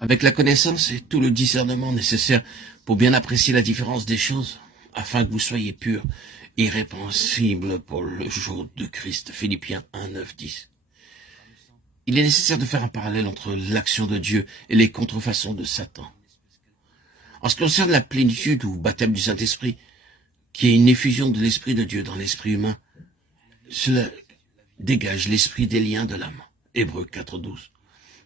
avec la connaissance et tout le discernement nécessaire pour bien apprécier la différence des choses, afin que vous soyez purs, irrépréhensibles pour le jour de Christ. Philippiens 1, 9, 10. Il est nécessaire de faire un parallèle entre l'action de Dieu et les contrefaçons de Satan. En ce qui concerne la plénitude ou baptême du Saint-Esprit, qui est une effusion de l'Esprit de Dieu dans l'esprit humain, cela dégage l'esprit des liens de l'âme. Hébreux 4, 12.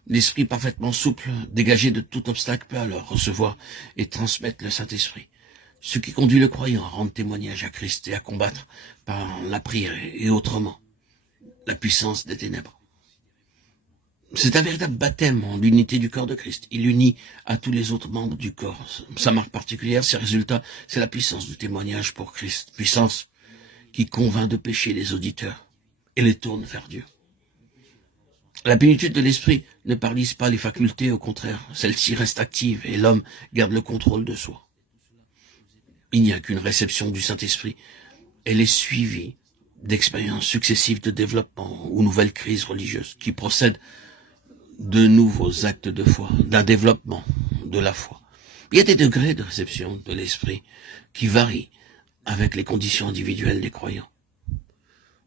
L'esprit parfaitement souple, dégagé de tout obstacle, peut alors recevoir et transmettre le Saint-Esprit, ce qui conduit le croyant à rendre témoignage à Christ et à combattre par la prière et autrement la puissance des ténèbres. C'est un véritable baptême en l'unité du corps de Christ. Il unit à tous les autres membres du corps. Sa marque particulière, ses résultats, c'est la puissance du témoignage pour Christ. Puissance qui convainc de pécher les auditeurs et les tourne vers Dieu. La plénitude de l'esprit ne paralyse pas les facultés, au contraire, celle-ci reste active et l'homme garde le contrôle de soi. Il n'y a qu'une réception du Saint-Esprit. Elle est suivie d'expériences successives de développement ou nouvelles crises religieuses qui procèdent de nouveaux actes de foi, d'un développement de la foi. Il y a des degrés de réception de l'esprit qui varient avec les conditions individuelles des croyants.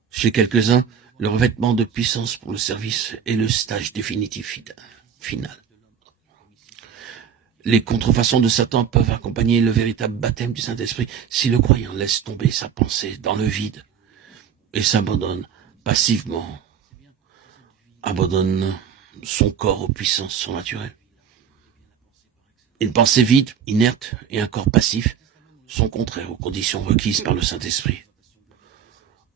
Chez quelques-uns, le revêtement de puissance pour le service est le stage définitif final. Les contrefaçons de Satan peuvent accompagner le véritable baptême du Saint-Esprit si le croyant laisse tomber sa pensée dans le vide et s'abandonne passivement, abandonne son corps aux puissances surnaturelles. Une pensée vide, inerte et un corps passif sont contraires aux conditions requises par le Saint-Esprit.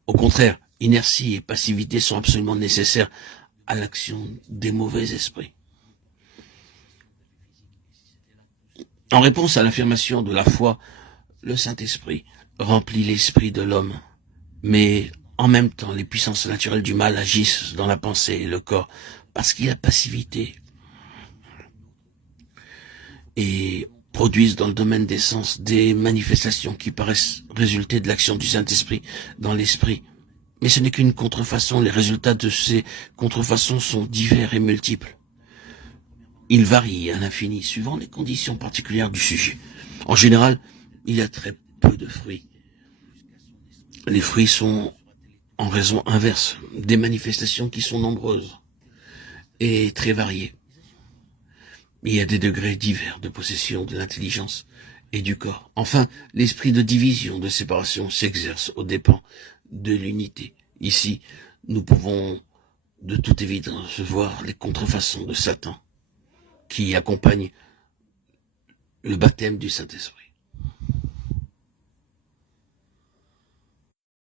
Au contraire, inertie et passivité sont absolument nécessaires à l'action des mauvais esprits. En réponse à l'affirmation de la foi, le Saint-Esprit remplit l'esprit de l'homme, mais en même temps, les puissances naturelles du mal agissent dans la pensée et le corps, parce qu'il y a passivité, et produisent dans le domaine des sens des manifestations qui paraissent résulter de l'action du Saint-Esprit dans l'esprit. Mais ce n'est qu'une contrefaçon, les résultats de ces contrefaçons sont divers et multiples. Ils varient à l'infini, suivant les conditions particulières du sujet. En général, il y a très peu de fruits. Les fruits sont en raison inverse, des manifestations qui sont nombreuses et très variées. Il y a des degrés divers de possession de l'intelligence et du corps. Enfin, l'esprit de division, de séparation s'exerce aux dépens de l'unité. Ici, nous pouvons de toute évidence voir les contrefaçons de Satan qui accompagnent le baptême du Saint-Esprit.